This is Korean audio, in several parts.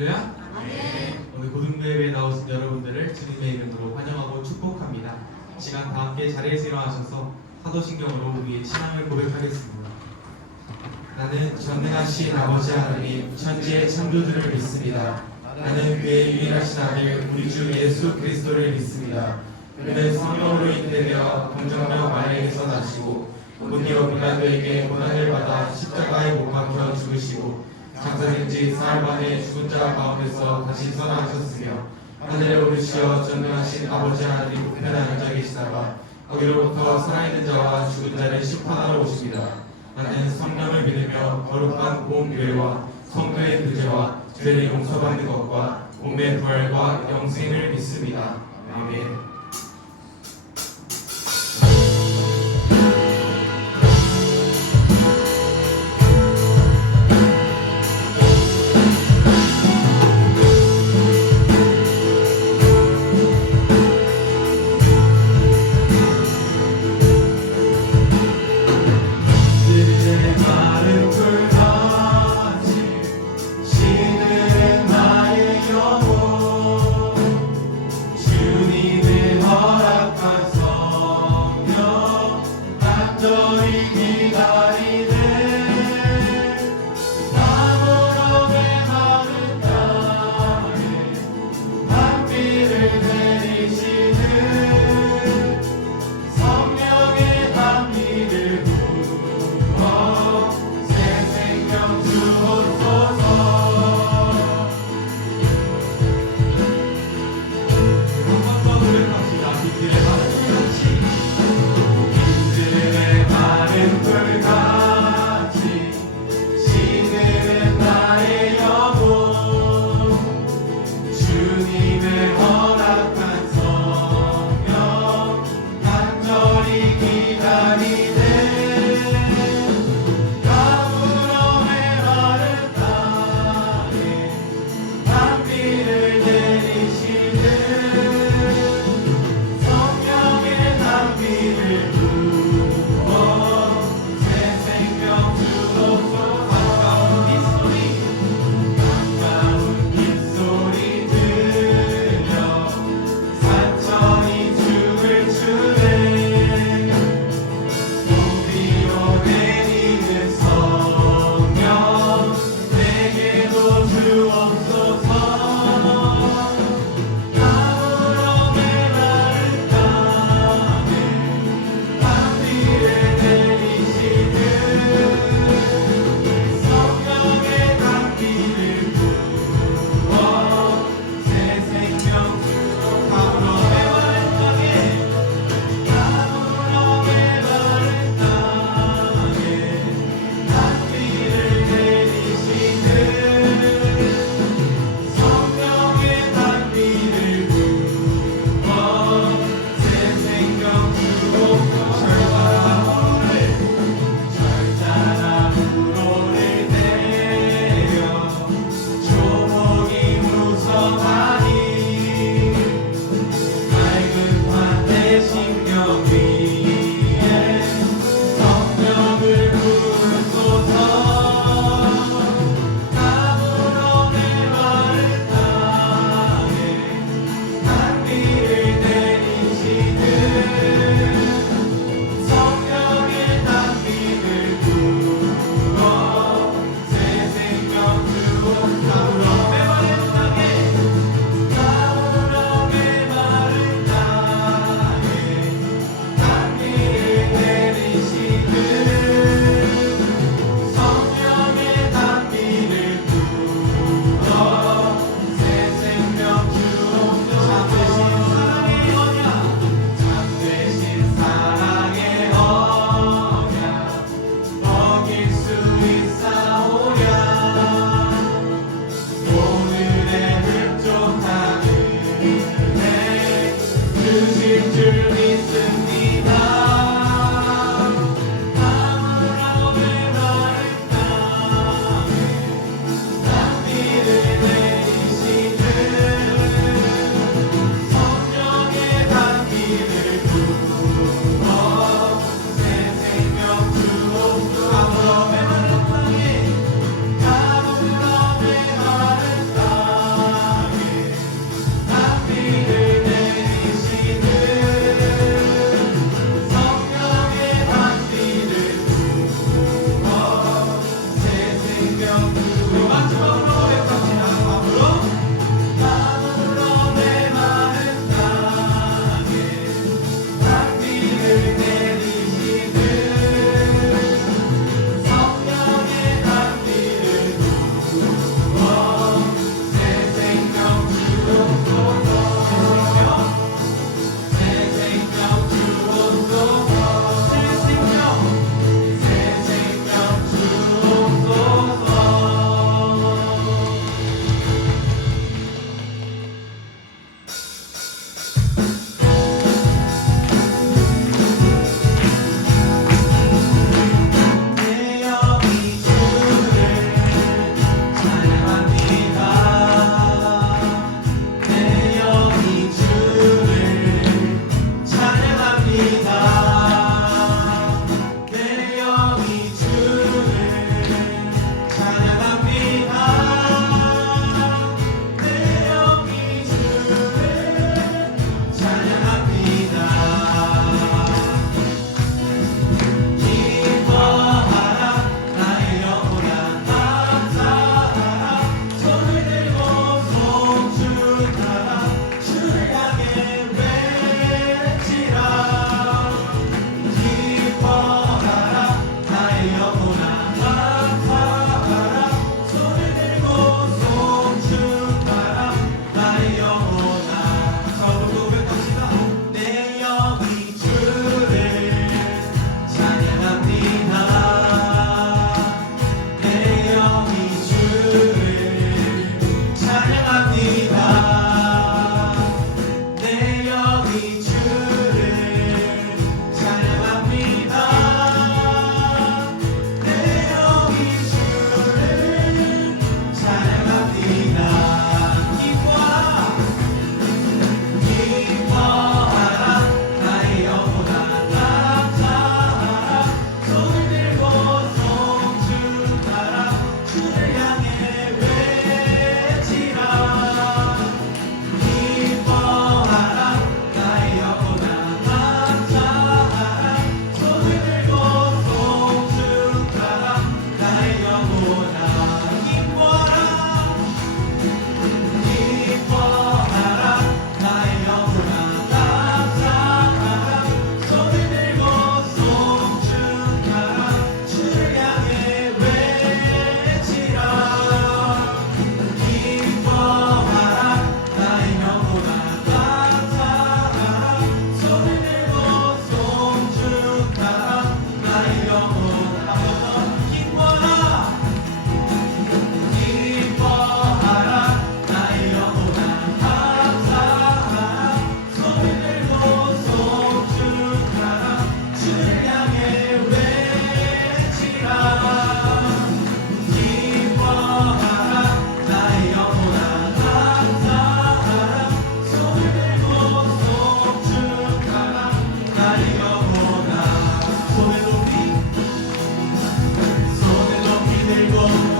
할렐루야. 오늘 고등부 예배에 나오신 여러분들을 주님의 이름으로 환영하고 축복합니다. 이 시간 다 함께 자리에서 일어나셔서 사도신경으로 우리의 신앙을 고백하겠습니다. 나는 전능하신 아버지 하나님 천지의 창조주를 믿습니다. 나는 그의 유일하신 아들 우리 주 예수 그리스도를 믿습니다. 그는 성령으로 잉태되어 동정녀 마리아에서 나시고 본디오 빌라도에게 고난을 받아 십자가에 못 박혀 죽으시고 장사된 지 사흘 만에 죽은 자 가운데서 다시 살아나셨으며 하늘에 오르시어 전능하신 아버지 하나님 우편에 앉아 계시다가 거기로부터 살아있는 자와 죽은 자를 심판하러 오십니다. 나는 성령을 믿으며 거룩한 보험교회와 성도의 구제와 죄를 용서받는 것과 몸의 부활과 영생을 믿습니다. 아멘. 주님의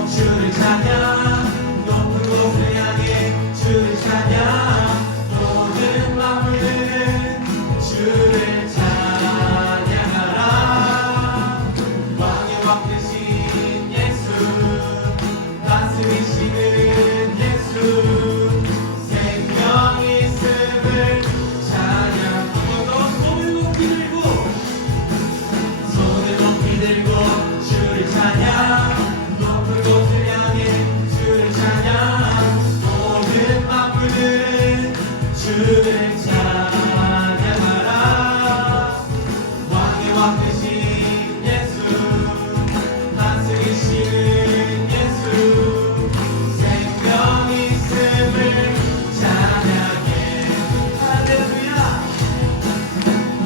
주를 찬양 높은 곳을 향해 주를 찬양 모든 만물들은 주를 찬양하라 왕의 왕 되신 예수 다스리시는 예수 생명 있음을 찬양 손을 높이 들고 손을 높이 들고 주를 찬양 높은 곳을 향해 주를 찬양 모든 만물들은 주를 찬양하라 왕의 왕 되신 예수 다스리시는 예수 생명 있음을 찬양해 할렐루야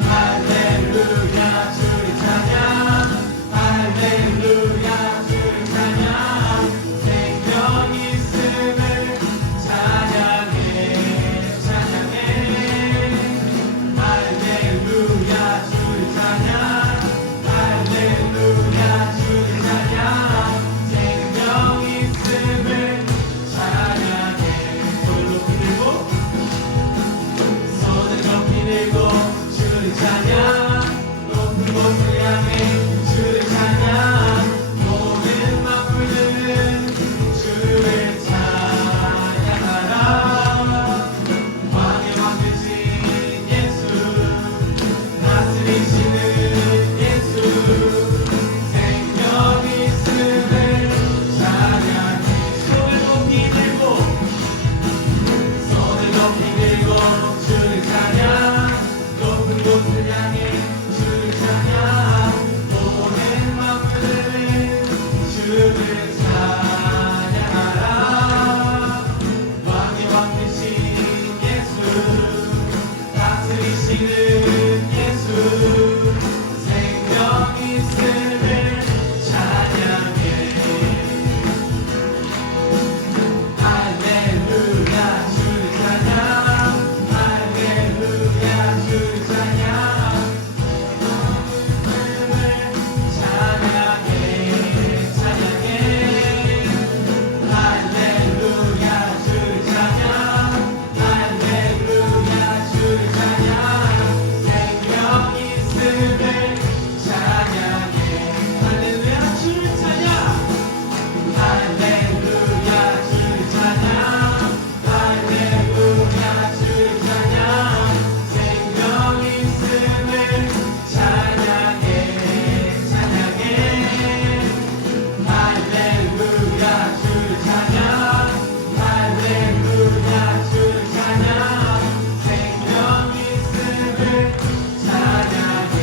할렐루야 주를 찬양 할렐루야 주를 찬양 생명 있음을 찬양해 할렐루야 주를 찬양 할렐루야 주를 찬양 생명 있음을 찬양해 손을 높이 들고 손을 높이 들고 주를 찬양 높은 곳을 향해 주를 찬양 모든 만물들은 주를 찬양하라 왕의 왕 되신 예수 다스리시는 예수 생명 있음을 찬양해 손을 높이 들고 손을 높이 들고 주를 찬양 높은 곳을 향해 주를 찬양 모든 만물들은 주를 찬양하라 왕의 왕 되신 예수 다스리시는 예수 생명 있음을 찬양해 할렐루야 주를 찬양 할렐루야 주를 찬양 있음을 찬양해 할렐루야 주를 찬양 할렐루야 주를 찬양 생명 있음을 찬양해 할렐루야 주를 찬양 할렐루야 주를 찬양 할렐루야 주를 찬양 생명 있음을 찬양해 할렐루야 주를 찬양 할렐루야 주를 찬양 생명 있음을 찬양해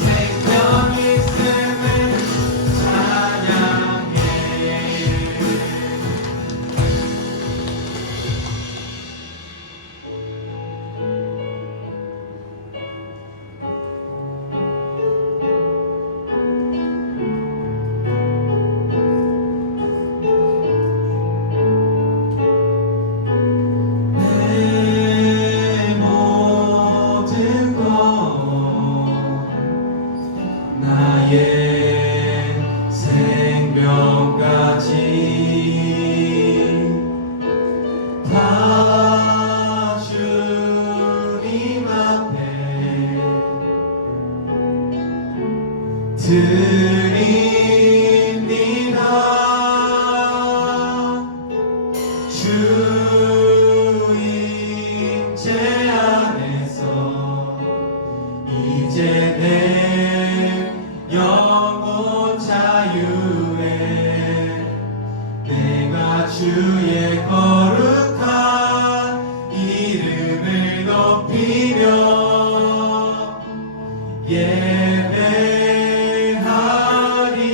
생명 있음을 찬양해 내 모든 것 나의 생명까지 다 주님 앞에 드립니다 주 임재 안에서 이제 내 영혼 자유에 내가 주의 거룩한 이름을 높이며 예배하리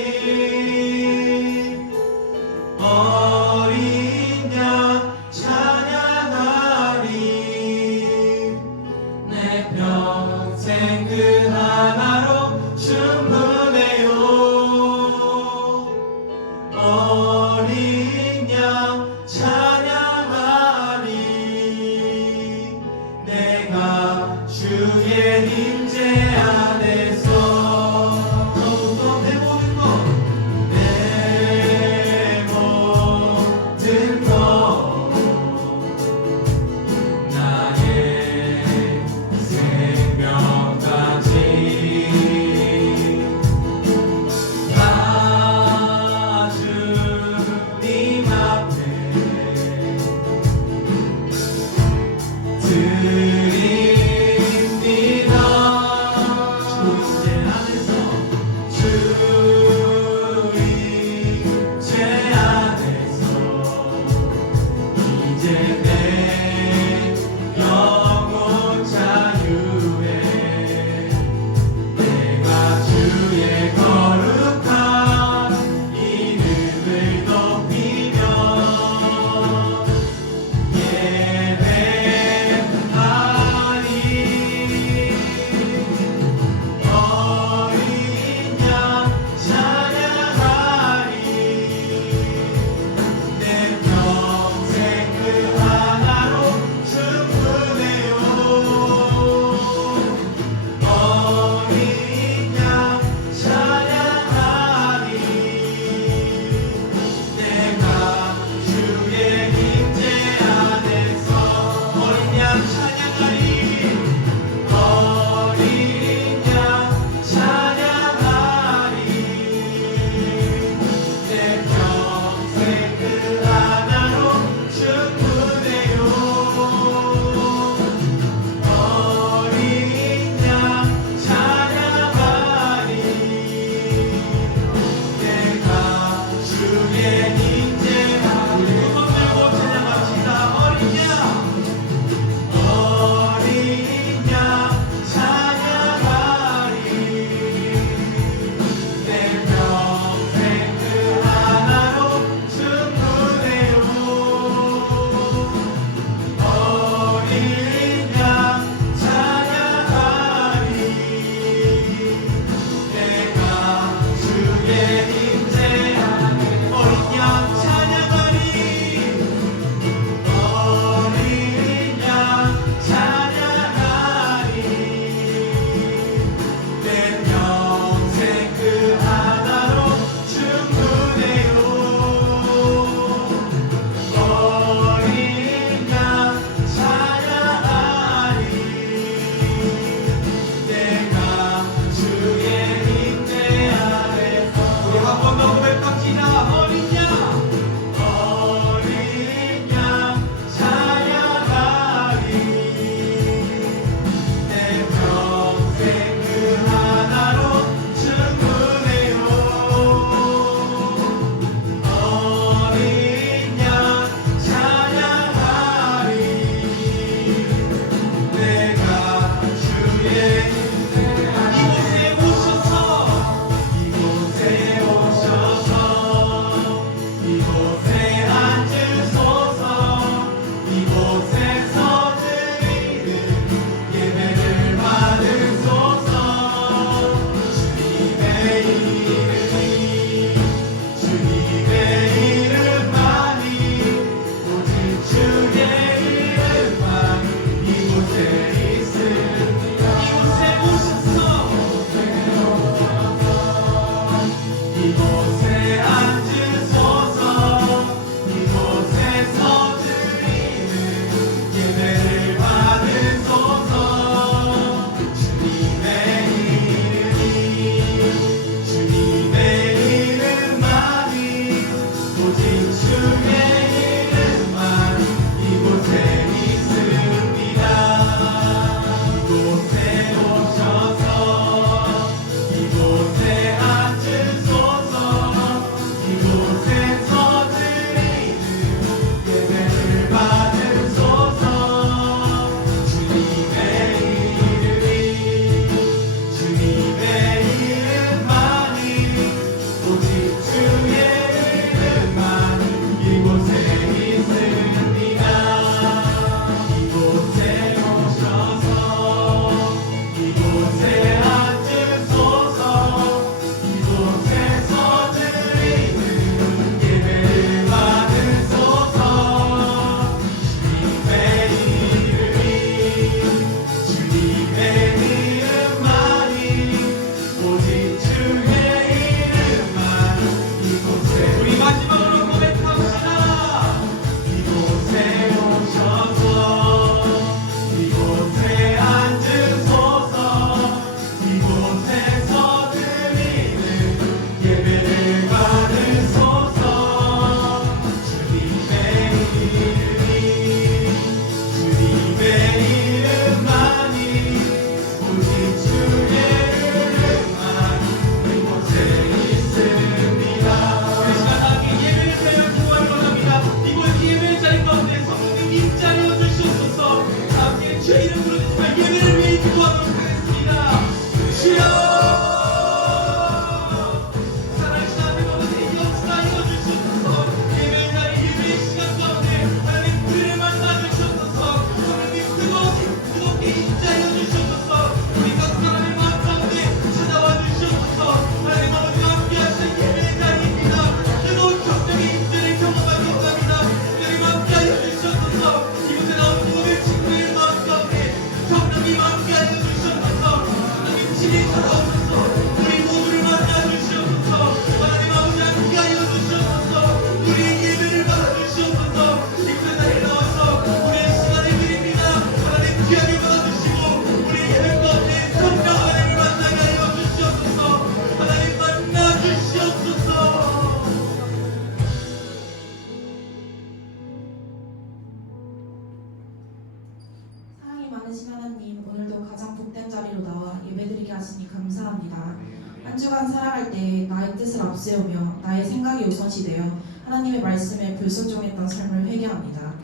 많으신 하나님, 오늘도 가장 복된 자리로 나와 예배드리게 하시니 감사합니다. 한 주간 살아갈 때 나의 뜻을 앞세우며 나의 생각이 우선시 되어 하나님의 말씀에 불순종했던 삶을 회개합니다.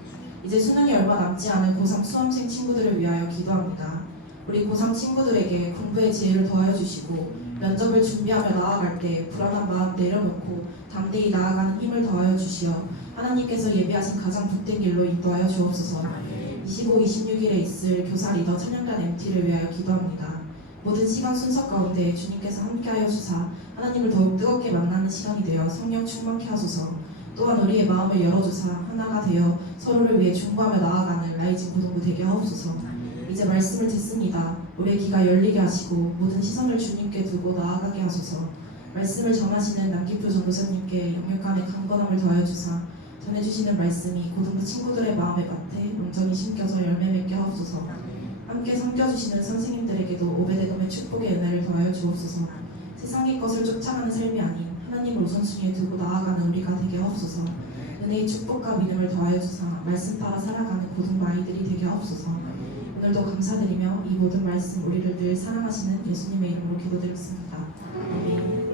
이제 수능이 얼마 남지 않은 고3 수험생 친구들을 위하여 기도합니다. 우리 고3 친구들에게 공부의 지혜를 더하여 주시고 면접을 준비하며 나아갈 때 불안한 마음 내려놓고 담대히 나아가는 힘을 더하여 주시어 하나님께서 예비하신 가장 복된 길로 인도하여 주옵소서. 25, 26일에 있을 교사 리더 찬양단 MT를 위하여 기도합니다. 모든 시간 순서 가운데 주님께서 함께하여 주사 하나님을 더욱 뜨겁게 만나는 시간이 되어 성령 충만케 하소서. 또한 우리의 마음을 열어주사 하나가 되어 서로를 위해 중보하며 나아가는 라이즈 고등부 되게 하옵소서. 이제 말씀을 듣습니다. 우리의 귀가 열리게 하시고 모든 시선을 주님께 두고 나아가게 하소서. 말씀을 전하시는 남기표 전도사님께 영육간의 강건함을 더하여 주사 전해주시는 말씀이 고등부 친구들의 마음의 밭에 온전히 심겨서 열매 맺게 하옵소서. 함께 섬겨주시는 선생님들에게도 오베데돔의 축복의 은혜를 더하여 주옵소서. 세상의 것을 쫓아가는 삶이 아닌 하나님을 우선순위에 두고 나아가는 우리가 되게 하옵소서. 은혜의 축복과 믿음을 더하여 주사 말씀 따라 살아가는 고등부 아이들이 되게 하옵소서. 오늘도 감사드리며 이 모든 말씀 우리를 늘 사랑하시는 예수님의 이름으로 기도드렸습니다. 아멘.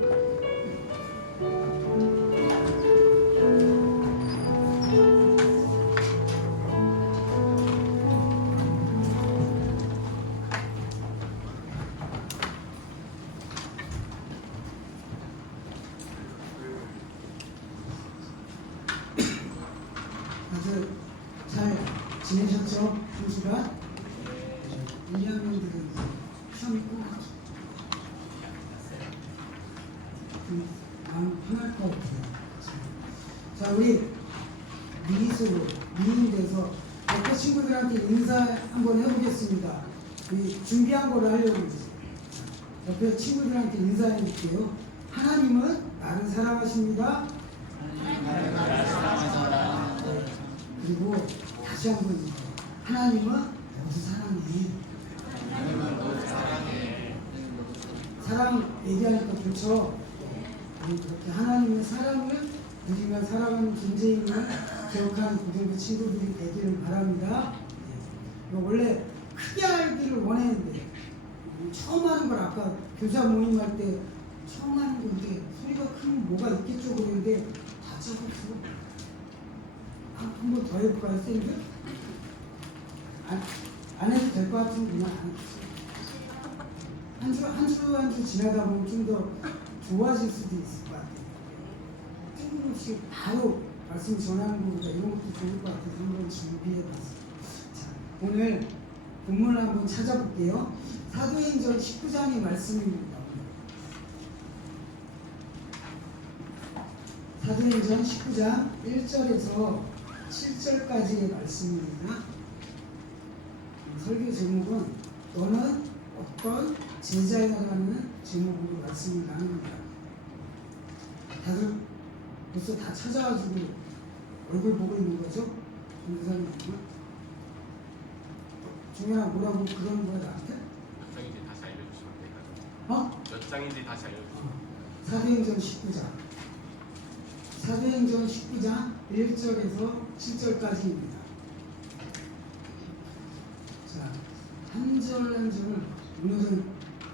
아주 잘 지내셨죠? 한 주간? 1학년들은 시험이 꼭 마음 편할 것 같아요. 자, 우리 미인돼서 옆에 친구들한테 인사 한번 해보겠습니다. 우리 준비한 거를 하려고 했어요. 옆에 친구들한테 인사해 줄게요. 하나님은 나를 나를 사랑하십니다. 그리고 다시 한번 하나님은 모두 사랑해. 사랑 얘기하니까 좋죠. 그렇게 하나님의 사랑을 누리며 살아가는 김재인을 기억하는 고등부 친구들이 되기를 바랍니다. 원래 크게 알기를 원했는데 처음 하는 걸 아까 교사 모임할 때 처음 하는 건데 소리가 크면 뭐가 있겠죠 그랬는데 다 짜고 한 번 더 해볼까요, 쌤들? 안 해도 될 것 같으면 그냥 안 해도 한 주 지나다 보면 좀 더 좋아질 수도 있을 것 같아요. 조금씩 바로 말씀 전하는 것보다 이런 것도 좋을 것 같아서 한번 준비해봤어요. 자, 오늘 본문을 한번 찾아볼게요. 사도행전 19장의 말씀입니다. 사도행전 19장 1절에서 7절까지의 말씀입니다. 설교 제목은 너는 어떤 제자야라는 제목으로 말씀을 나눕니다. 다들 벌써 다 찾아가지고 얼굴 보고 있는 거죠? 전도사님 중요한 뭐라고 그러는 거야 나한테? 몇 장인지 다시 알려주시면 될까요? 몇 장인지 다시 알려주시면. 사도행전 19장 사도행전 19장 1절에서 7절까지입니다. 자, 한 절 한 절을 오늘은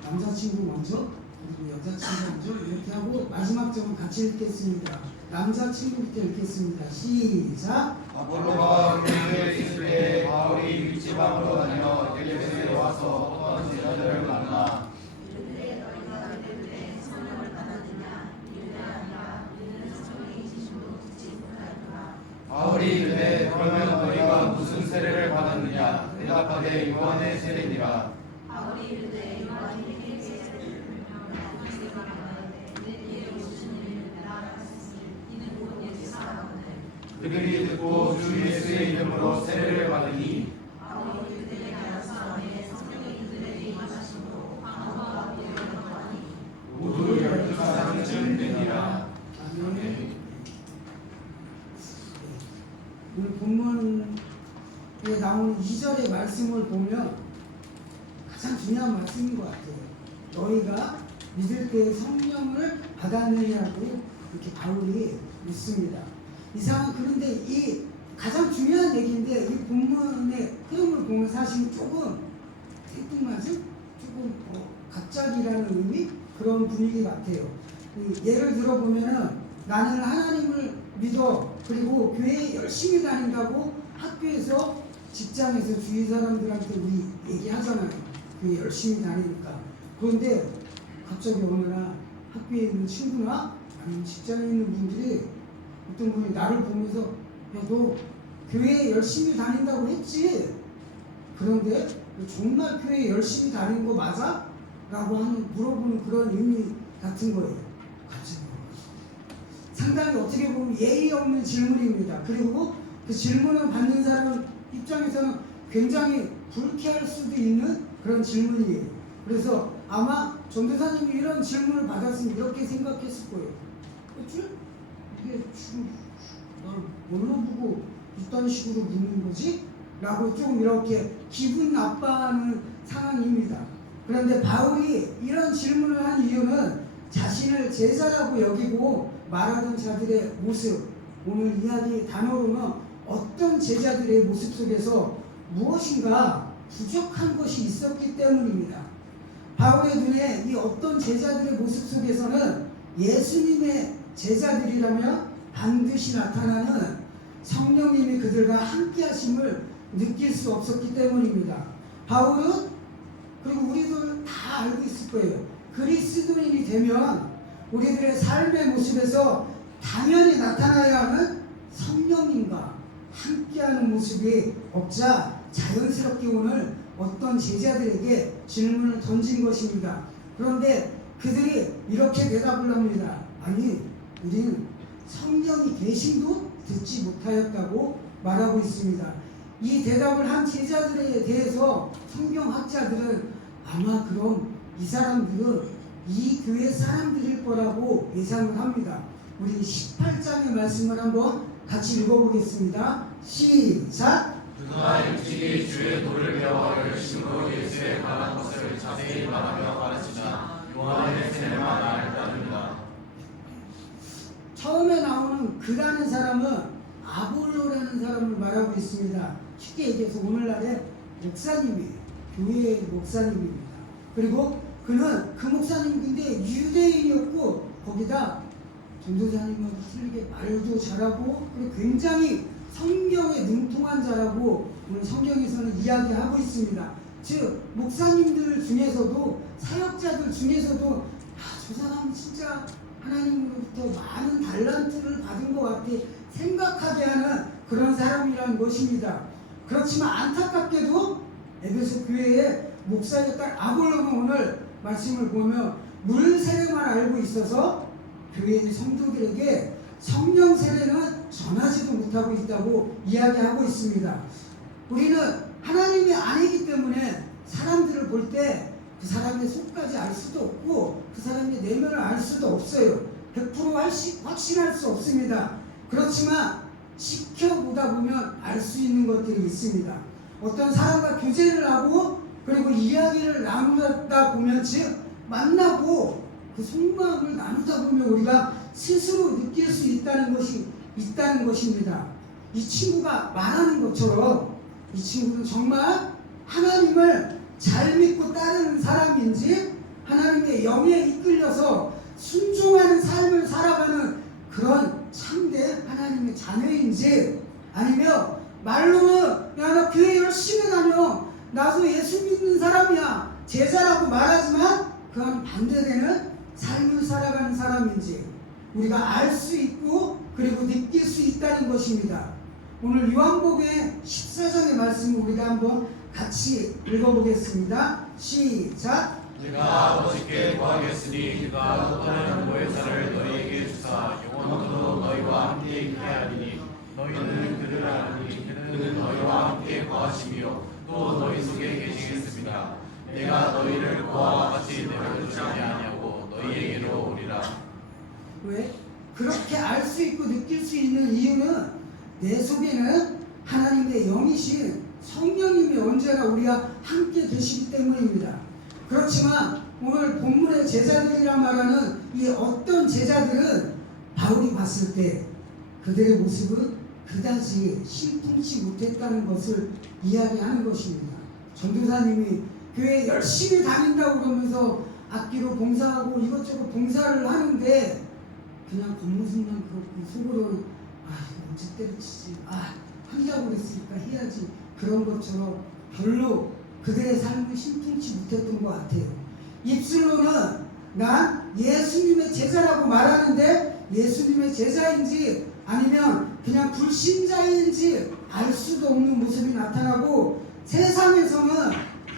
남자친구 먼저 그리고 여자친구 먼저 이렇게 하고 마지막 절은 같이 읽겠습니다. 남자친구부터 읽겠습니다. 시작. 아볼로가 교회에 있을 때 바울이 윗지방으로 다녀 에베소에 와서 어떤 제자들을 만나 바울이 이르되 그러면 너희가 무슨 세례를 받았느냐 대답하되 요한의 세례니라. 그들이 듣고 주 예수의 이름으로 세례를 받으니 모두 12사람쯤 되니라. 아멘. 오늘 본문에 나오는 2절의 말씀을 보면 가장 중요한 말씀인 것 같아요. 너희가 믿을 때 성령을 받았느냐고 이렇게 바울이 묻습니다. 이상한 그런데 이 가장 중요한 얘기인데 이 본문의 흐름을 보면 사실 조금 생뚱맞은 조금 갑자기라는 의미 그런 분위기 같아요. 예를 들어보면은 나는 하나님을 믿어 그리고 교회에 열심히 다닌다고 학교에서 직장에서 주위 사람들한테 우리 얘기하잖아요. 교회 열심히 다니니까. 그런데 갑자기 어느 날 학교에 있는 친구나 아니면 직장에 있는 분들이 어떤 분이 나를 보면서 야, 너 교회에 열심히 다닌다고 했지? 그런데 정말 교회에 열심히 다니는 거 맞아? 라고 하는 물어보는 그런 의미 같은 거예요. 갑자기 상당히 어떻게 보면 예의 없는 질문입니다. 그리고 그 질문을 받는 사람 입장에서는 굉장히 불쾌할 수도 있는 그런 질문이에요. 그래서 아마 전도사님이 이런 질문을 받았으면 이렇게 생각했을 거예요. 그치? 이게 지금 날 뭘로 보고 이딴 식으로 묻는 거지? 라고 조금 이렇게 기분 나빠하는 상황입니다. 그런데 바울이 이런 질문을 한 이유는 자신을 제자라고 여기고 말하던 자들의 모습, 오늘 이야기 단어로는 어떤 제자들의 모습 속에서 무엇인가 부족한 것이 있었기 때문입니다. 바울의 눈에 이 어떤 제자들의 모습 속에서는 예수님의 제자들이라면 반드시 나타나는 성령님이 그들과 함께 하심을 느낄 수 없었기 때문입니다. 바울은 그리고 우리도 다 알고 있을 거예요. 그리스도인이 되면 우리들의 삶의 모습에서 당연히 나타나야 하는 성령님과 함께하는 모습이 없자 자연스럽게 오늘 어떤 제자들에게 질문을 던진 것입니다. 그런데 그들이 이렇게 대답을 합니다. 아니, 우리는 성령이 계심도 듣지 못하였다고 말하고 있습니다. 이 대답을 한 제자들에 대해서 성경학자들은 아마 그럼 이 사람들은 이 교회 사람들일 거라고 예상을 합니다. 우리 18장의 말씀을 한번 같이 읽어보겠습니다. 시작! 누가 일찍이 주의 도를 배워 열심으로 예수에 관한 것을 자세히 말하며 가르치자 요한의 세례만 알다는다. 처음에 나오는 그라는 사람은 아볼로라는 사람을 말하고 있습니다. 쉽게 얘기해서 오늘날의 목사님이에요. 교회의 목사님입니다. 그리고 그는 그 목사님인데 유대인이었고 거기다 전도사님은 틀리게 말도 잘하고 그리고 굉장히 성경에 능통한 자라고 오늘 성경에서는 이야기하고 있습니다. 즉 목사님들 중에서도 사역자들 중에서도 저 사람은 진짜 하나님으로부터 많은 달란트를 받은 것 같아 생각하게 하는 그런 사람이라는 것입니다. 그렇지만 안타깝게도 에베소 교회의 목사였던 아볼로는 오늘 말씀을 보면 물 세례만 알고 있어서 교회의 성도들에게 성령 세례는 전하지도 못하고 있다고 이야기하고 있습니다. 우리는 하나님의 아내이기 때문에 사람들을 볼 때 그 사람의 속까지 알 수도 없고 그 사람의 내면을 알 수도 없어요. 100% 확신할 수 없습니다. 그렇지만 지켜보다 보면 알 수 있는 것들이 있습니다. 어떤 사람과 교제를 하고 그리고 이야기를 나누다 보면 즉 만나고 그 속마음을 나누다 보면 우리가 스스로 느낄 수 있다는 것입니다. 이 친구가 말하는 것처럼 이 친구는 정말 하나님을 잘 믿고 따르는 사람인지 하나님의 영에 이끌려서 순종하는 삶을 살아가는 그런 참된 하나님의 자녀인지 아니면 말로는 야 나 교회 열심히 다녀 나도 예수 믿는 사람이야 제자라고 말하지만 그와는 반대되는 삶을 살아가는 사람인지 우리가 알 수 있고 그리고 느낄 수 있다는 것입니다. 오늘 요한복음의 14장의 말씀을 우리가 한번 같이 읽어보겠습니다. 시작! 내가 아버지께 구하겠으니 그가 어떤 보혜사를 너희에게 주사 영원토록 너희와 함께 있게 하리니 너희는 그를 아니 그는 너희와 함께 거하시며 또 너희 속에 계시겠습니다. 내가 너희를 고아와 같이 내버려두지 아니하고 너희에게로 오리라. 왜? 그렇게 알 수 있고 느낄 수 있는 이유는 내 속에는 하나님의 영이신 성령님이 언제나 우리와 함께 계시기 때문입니다. 그렇지만 오늘 본문의 제자들이라 말하는 이 어떤 제자들은 바울이 봤을 때 그들의 모습은 그다지 신통치 못했다는 것을 이야기하는 것입니다. 전도사님이 교회 열심히 다닌다고 그러면서 악기로 봉사하고 이것저것 봉사를 하는데 그냥 겉모습만 그렇고 속으로는 이거 언제 때려치지 한다고 그랬으니까 해야지 그런 것처럼 별로 그들의 삶을 신통치 못했던 것 같아요. 입술로는 난 예수님의 제자라고 말하는데 예수님의 제자인지 아니면 그냥 불신자인지 알 수도 없는 모습이 나타나고 세상에서는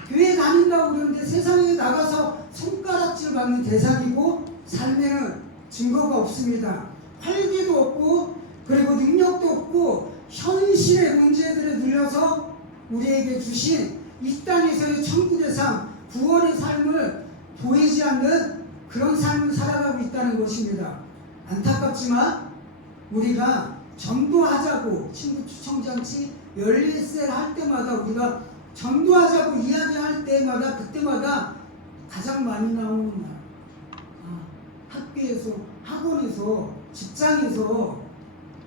교회 다닌다고 그러는데 세상에 나가서 손가락질 받는 대상이고 삶에는 증거가 없습니다. 활기도 없고 그리고 능력도 없고 현실의 문제들에 눌려서 우리에게 주신 이 땅에서의 천국의 삶, 구원의 삶을 보이지 않는 그런 삶을 살아가고 있다는 것입니다. 안타깝지만 우리가 전도하자고 친구 추청잔치 열릴세 할 때마다 우리가 전도하자고 이야기할 때마다 그때마다 가장 많이 나오는 말 학교에서 학원에서 직장에서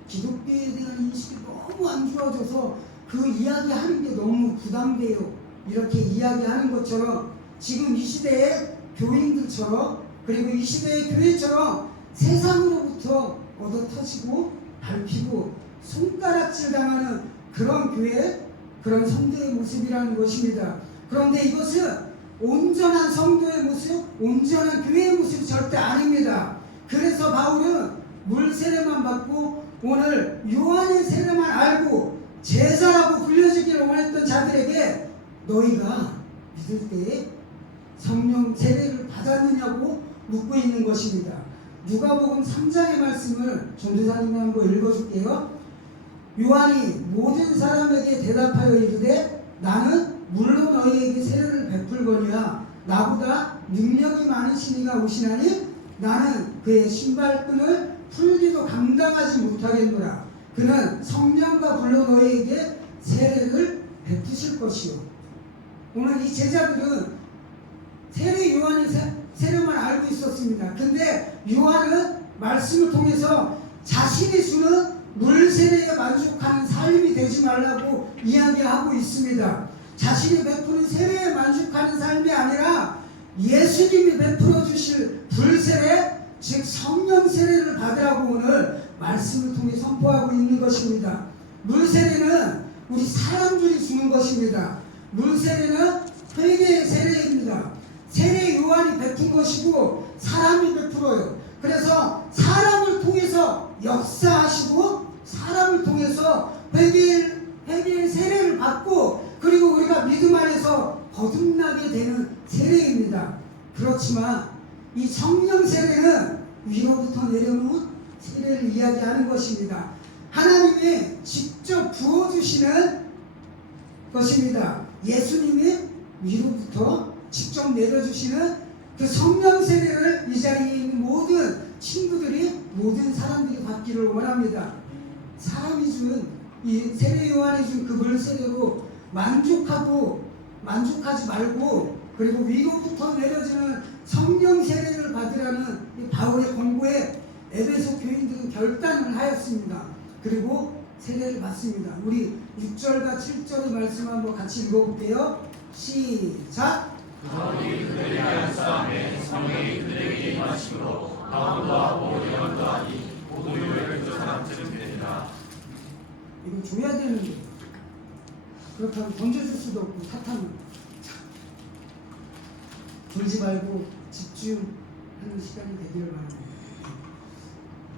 기독교에 대한 인식이 너무 안 좋아져서 그 이야기하는 게 너무 부담돼요. 이렇게 이야기하는 것처럼 지금 이 시대의 교인들처럼 그리고 이 시대의 교회처럼 세상으로부터 얻어터지고 밟히고 손가락질 당하는 그런 교회, 그런 성도의 모습이라는 것입니다. 그런데 이것은 온전한 성도의 모습, 온전한 교회의 모습이 절대 아닙니다. 그래서 바울은 물 세례만 받고 오늘 요한의 세례만 알고 제자라고 불려지기를 원했던 자들에게 너희가 믿을 때에 성령 세례를 받았느냐고 묻고 있는 것입니다. 누가복음 3장의 말씀을 전도사님이 한번 읽어줄게요. 요한이 모든 사람에게 대답하여 이르되 나는 물로 너희에게 세례를 베풀거니와 나보다 능력이 많으신 이가 오시나니 나는 그의 신발끈을 풀기도 감당하지 못하겠노라. 그는 성령과 불로 너희에게 세례를 베푸실 것이요. 오늘 이 제자들은 세례 요한의 세례만 알고 있었습니다. 근데 요한은 말씀을 통해서 자신이 주는 물 세례에 만족하는 삶이 되지 말라고 이야기하고 있습니다. 자신이 베푸는 세례에 만족하는 삶이 아니라 예수님이 베풀어 주실 불 세례, 즉 성령 세례를 받으라고 오늘 말씀을 통해 선포하고 있는 것입니다. 물 세례는 우리 사람들이 주는 것입니다. 물 세례는 회개의 세례입니다. 세례 요한이 베푼 것이고 사람이 베풀어요. 그래서 사람을 통해서 역사하시고 사람을 통해서 회개의 세례를 받고 그리고 우리가 믿음 안에서 거듭나게 되는 세례입니다. 그렇지만 이 성령 세례는 위로부터 내려오는 세례를 이야기하는 것입니다. 하나님이 직접 부어주시는 것입니다. 예수님이 위로부터 직접 내려주시는 그 성령 세례를 이 자리에 있는 모든 친구들이, 모든 사람들이 받기를 원합니다. 사람이 준 이 세례 요한이 준 그 물 세례로 만족하지 말고 그리고 위로부터 내려지는 성령 세례를 받으라는 이 바울의 권고에 에베소 교인들은 결단을 하였습니다. 그리고 세례를 받습니다. 우리 6절과 7절의 말씀 한번 같이 읽어볼게요. 시작. 너희 그들에게 안수함에 성령이 그들에게 임하심으로 방언도 하고 예언도 하니 모두를 그 사람들은 되리라. 이거 줘야 되는데 그렇다면 던져줄 수도 없고 사탄은 졸지 말고 집중하는 시간이 되기를 바랍니다.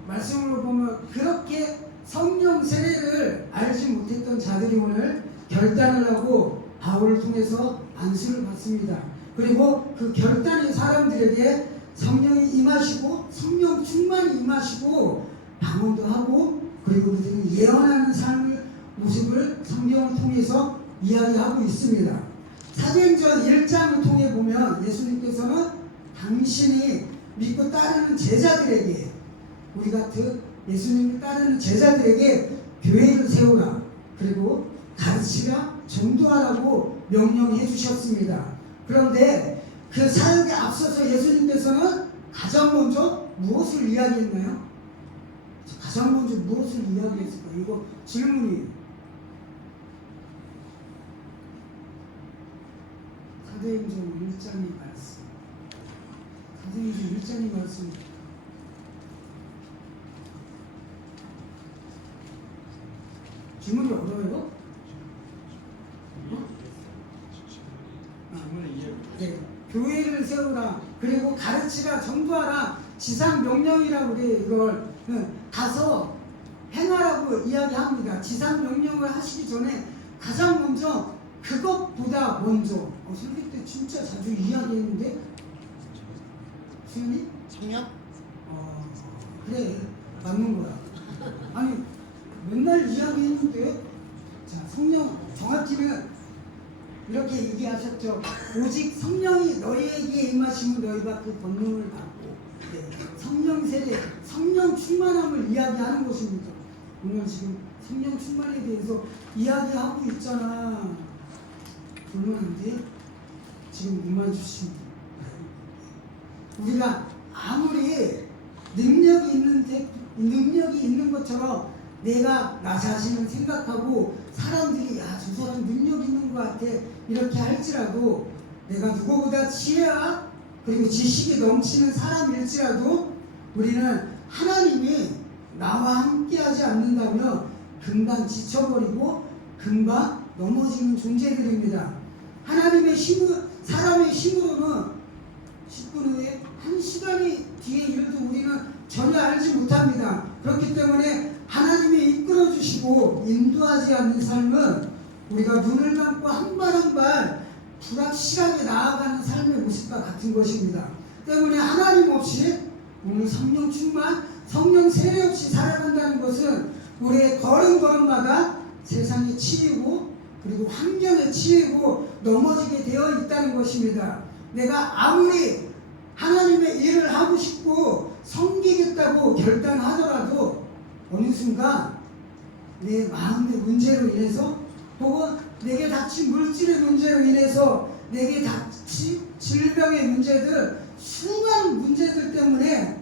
말씀으로 보면 그렇게 성령 세례를 알지 못했던 자들이 오늘 결단을 하고 바울을 통해서 안수를 받습니다. 그리고 그 결단의 사람들에게 성령이 임하시고 성령 충만이 임하시고 방언도 하고 그리고 그들은 예언하는 삶을 모습을 성경을 통해서 이야기하고 있습니다. 사도행전 1장을 통해 보면 예수님께서는 당신이 믿고 따르는 제자들에게 우리 같은 예수님을 따르는 제자들에게 교회를 세우라 그리고 가르치라 전도하라고 명령해 주셨습니다. 그런데 그 사역에 앞서서 예수님께서는 가장 먼저 무엇을 이야기했나요? 가장 먼저 무엇을 이야기했을까? 이거 질문이에요. 사도행전 1장의 말씀. 사도행전 1장의 말씀. 질문이 어려워요? 네. 교회를 세우라 그리고 가르치라 전도하라 지상 명령이라고 그래. 이걸 가서 행하라고 이야기합니다. 지상 명령을 하시기 전에 가장 먼저 그것보다 먼저 설교 때 진짜 자주 이야기했는데 수현이? 성령? 그래 맞는 거야. 아니 맨날 이야기했는데 자 성령 정확히는 이렇게 얘기하셨죠. 오직 성령이 너희에게 임하시면 너희가 그 권능을 받고 성령 세례, 성령 충만함을 이야기하는 것입니다. 오늘 지금 성령 충만에 대해서 이야기하고 있잖아. 그러면 안 돼? 지금 눈만 주시면 우리가 아무리 능력이 있는 것처럼 내가 나 자신을 생각하고 사람들이 야 저 사람 능력 있는 것 같아 이렇게 할지라도 내가 누구보다 지혜와 그리고 지식이 넘치는 사람일지라도 우리는 하나님이 나와 함께하지 않는다면 금방 지쳐버리고 금방 넘어지는 존재들입니다. 하나님의 힘으로 사람의 힘으로는 10분 후에 1시간이 뒤에 일도 우리는 전혀 알지 못합니다. 그렇기 때문에 하나님이 이끌어 주시고 인도하지 않는 삶은 우리가 눈을 감고 한 발 한 발 불확실하게 나아가는 삶의 모습과 같은 것입니다. 때문에 하나님 없이 오늘 성령 충만, 성령 세례 없이 살아간다는 것은 우리의 걸음걸음마다 세상에 치이고 그리고 환경에 치이고 넘어지게 되어 있다는 것입니다. 내가 아무리 하나님의 일을 하고 싶고 섬기겠다고 결단하더라도 어느 순간 내 마음의 문제로 인해서 혹은 내게 닥친 물질의 문제로 인해서 내게 닥친 질병의 문제들, 수많은 문제들 때문에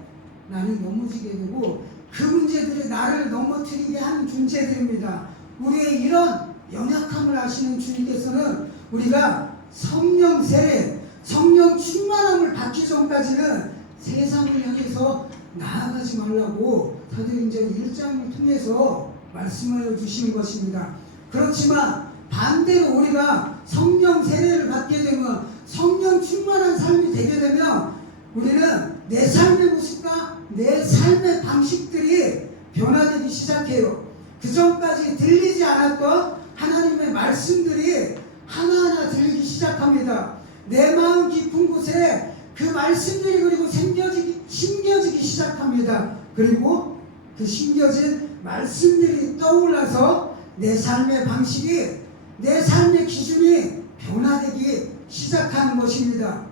나는 넘어지게 되고 그 문제들이 나를 넘어뜨리게 하는 존재들입니다. 우리의 이런 연약함을 아시는 주님께서는 우리가 성령 세례, 성령 충만함을 받기 전까지는 세상을 향해서 나아가지 말라고 사도행전 1장을 통해서 말씀하여 주시는 것입니다. 그렇지만 반대로 우리가 성령 세례를 받게 되면, 성령 충만한 삶이 되게 되면 우리는 내 삶의 모습과 내 삶의 방식들이 변화되기 시작해요. 그 전까지 들리지 않았던 하나님의 말씀들이 하나하나 들리기 시작합니다. 내 마음 깊은 곳에 그 말씀들이 그리고 심겨지기 시작합니다. 그리고 그 심겨진 말씀들이 떠올라서 내 삶의 방식이, 내 삶의 기준이 변화되기 시작하는 것입니다.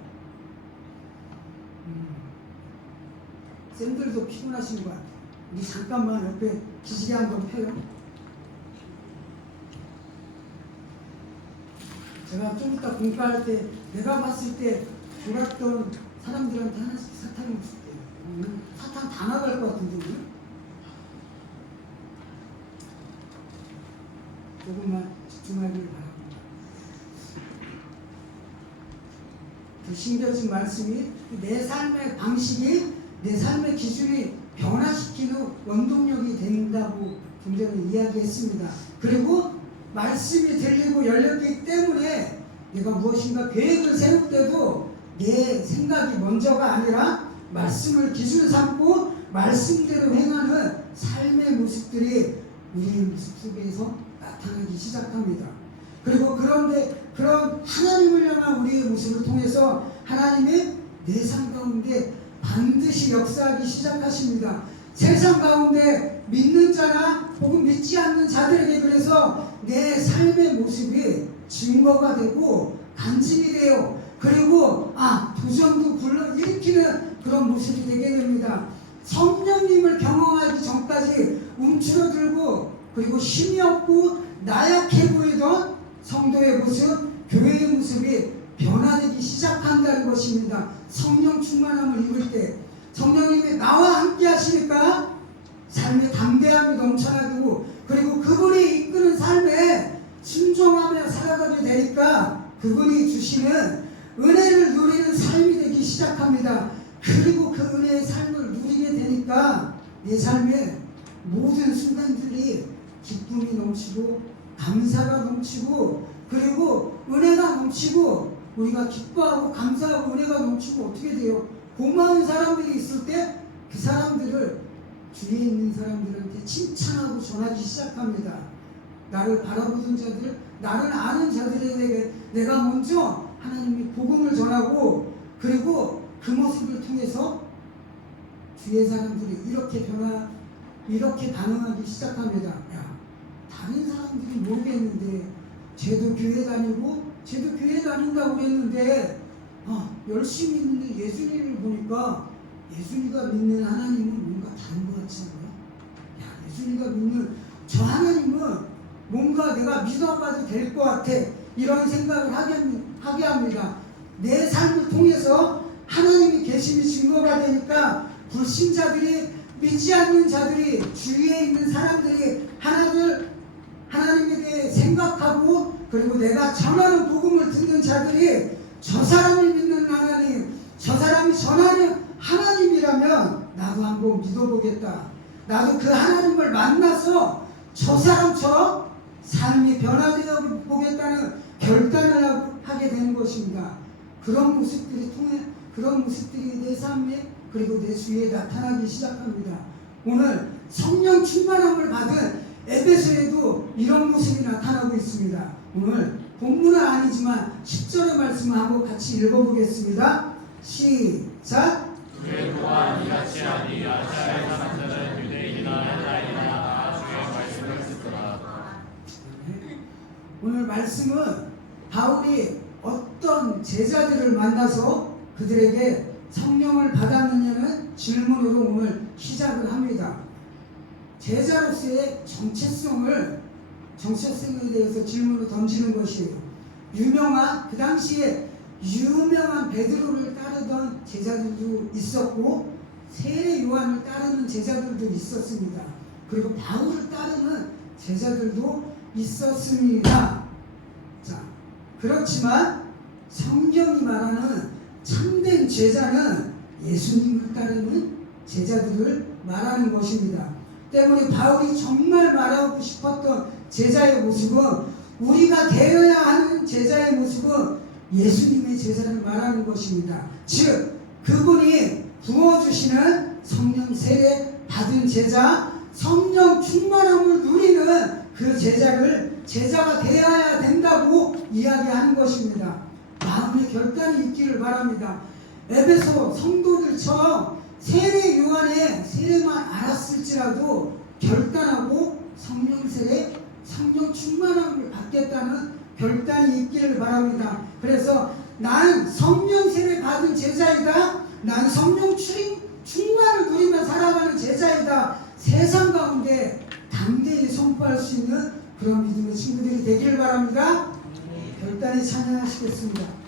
쌤들도 피곤하신 것 같아요. 우리 잠깐만 옆에 기지개 한번 펴요. 제가 좀 이따 공부할 때 내가 봤을 때 졸았던 사람들한테 하나씩 사탕을 줄게요. 사탕 다 나갈 것 같은데 오늘? 조금만 집중하길 바랍니다. 그 심겨진 말씀이 내 삶의 방식이, 내 삶의 기준이 변화시키는 원동력이 된다고 좀 전에 이야기했습니다. 그리고 말씀이 들리고 열렸기 때문에 내가 무엇인가 계획을 세울 때도 내 생각이 먼저가 아니라 말씀을 기준 삼고 말씀대로 행하는 삶의 모습들이 우리의 모습 속에서 나타나기 시작합니다. 그리고 그런데 그런 하나님을 향한 우리의 모습을 통해서 하나님이 내 삶 가운데 반드시 역사하기 시작하십니다. 세상 가운데 믿는 자나 혹은 믿지 않는 자들에게 그래서 내 삶의 모습이 증거가 되고 간증이 돼요. 그리고 도전도 불러일으키는 그런 모습이 되게 됩니다. 성령님을 경험하기 전까지 움츠러들고 그리고 힘이 없고 나약해 보이던 성도의 모습, 교회의 모습이 변화되기 시작한다는 것입니다. 성령 충만함을 입을 때 성령님이 나와 함께 하시니까 삶의 담대함이 넘쳐나고 그리고 그분이 이끄는 삶에 순종하며 살아가게 되니까 그분이 주시는 은혜를 누리는 삶이 되기 시작합니다. 그리고 그 은혜의 삶을 누리게 되니까 내 삶의 모든 순간들이 기쁨이 넘치고 감사가 넘치고 그리고 은혜가 넘치고 우리가 기뻐하고 감사하고 은혜가 넘치고 어떻게 돼요? 고마운 사람들이 있을 때 그 사람들을 주위에 있는 사람들한테 칭찬하고 전하기 시작합니다. 나를 바라보던 자들, 나를 아는 자들에게 내가 먼저 하나님의 복음을 전하고 그리고 그 모습을 통해서 주위의 사람들이 이렇게 반응하기 시작합니다. 야, 다른 사람들이 모르겠는데 쟤도 교회 다니고 쟤도 교회 다닌다고 그랬는데 열심히 있는 예준이를 보니까 예준이가 믿는 하나님은 뭔가 다른 것 같지 않아요? 야, 예준이가 믿는 저 하나님은 뭔가 내가 믿어봐도 될 것 같아. 이런 생각을 하게 합니다. 내 삶을 통해서 하나님이 계심이 증거가 되니까 불신자들이, 믿지 않는 자들이, 주위에 있는 사람들이 하나님에 대해 생각하고 그리고 내가 전하는 복음을 듣는 자들이 저 사람이 믿는 하나님, 저 사람이 전하는 하나님이라면 나도 한번 믿어보겠다. 나도 그 하나님을 만나서 저 사람처럼 삶이 변화되어 보겠다는 결단을 하게 되는 것입니다. 그런 모습들이 내 삶에 그리고 내 주위에 나타나기 시작합니다. 오늘 성령 충만함을 받은 에베소에도 이런 모습이 나타나고 있습니다. 오늘 본문은 아니지만 10절의 말씀을 한번 같이 읽어보겠습니다. 시작. 그의 또한 이같이 하니 아시아에 사는 자는 유대인이나 헬라인이나 다 주의 말씀을 듣더라. 오늘 말씀은 바울이 어떤 제자들을 만나서 그들에게 성령을 받았느냐는 질문으로 오늘 시작을 합니다. 제자로서의 정체성에 대해서 질문을 던지는 것이에요. 그 당시에 유명한 베드로를 따르던 제자들도 있었고 세례 요한을 따르는 제자들도 있었습니다. 그리고 바울을 따르는 제자들도 있었습니다. 자, 그렇지만 성경이 말하는 참된 제자는 예수님을 따르는 제자들을 말하는 것입니다. 때문에 바울이 정말 말하고 싶었던 제자의 모습은, 우리가 되어야 하는 제자의 모습은 예수님의 제자를 말하는 것입니다. 즉 그분이 부어주시는 성령 세례 받은 제자, 성령 충만함을 누리는 그 제자가 되어야 된다고 이야기하는 것입니다. 마음의 결단이 있기를 바랍니다. 에베소 성도들처럼 세례 요한의 세례만 알았을지라도 결단하고 성령 세례, 성령 충만함을 받겠다는 결단이 있기를 바랍니다. 그래서 나는 성령 세례 받은 제자이다, 나는 성령 충만을 누리며 살아가는 제자이다, 세상 가운데 담대히 선포할 수 있는 그런 믿음의 친구들이 되기를 바랍니다. 결단에 참여하시겠습니다.